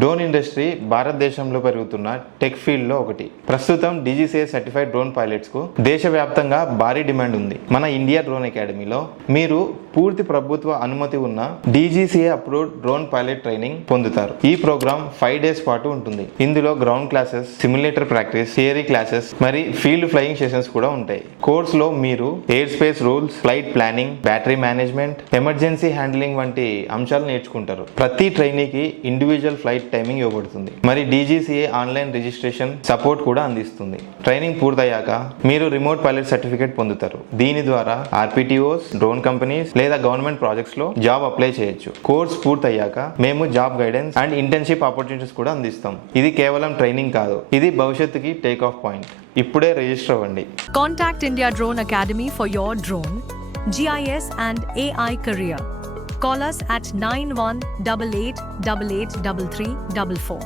Drone industry భారతదేశంలో పెరుగుతున్న tech field లో ఒకటి. ప్రస్తుతం DGCA సర్టిఫైడ్ డ్రోన్ పైలట్స్ కు దేశవ్యాప్తంగా భారీ డిమాండ్ ఉంది. మన ఇండియా డ్రోన్ అకాడమీలో మీరు పూర్తి ప్రభుత్వ అనుమతి ఉన్న DGCA approved drone pilot training పొందుతారు. ఈ ప్రోగ్రామ్ 5 days పాటు ఉంటుంది. ఇందులో ground classes, simulator practice, theory classes మరి ఫీల్డ్ ఫ్లయింగ్ సెషన్స్ కూడా ఉంటాయి. కోర్స్ లో మీరు air space rules, flight planning, battery management, emergency handling వంటి అంశాలు నేర్చుకుంటారు. ప్రతి ట్రైనీకి ఇండివిజువల్ ఫ్లైట్ టైమింగ్ ఇవ్వబడుతుంది. మరి DGCA ఆన్లైన్ రిజిస్ట్రేషన్ సపోర్ట్ కూడా అందిస్తుంది. ట్రైనింగ్ పూర్తయ్యాక మీరు రిమోట్ పైలట్ సర్టిఫికేట్ పొందుతారు. దీని ద్వారా RPTOs, డ్రోన్ కంపెనీస్ లేదా గవర్నమెంట్ ప్రాజెక్ట్స్ లో జాబ్ అప్లై చేయొచ్చు. కోర్స్ పూర్తయ్యాక మేము job guidance and internship opportunities కూడా అందిస్తాం. ఇది కేవలం ట్రైనింగ్ కాదు, ఇది భవిష్యత్తుకి టేక్ ఆఫ్ పాయింట్. ఇప్పుడే రిజిస్టర్ అవ్వండి. Contact India Drone Academy for your drone, GIS and AI career. Call us at 9188883344.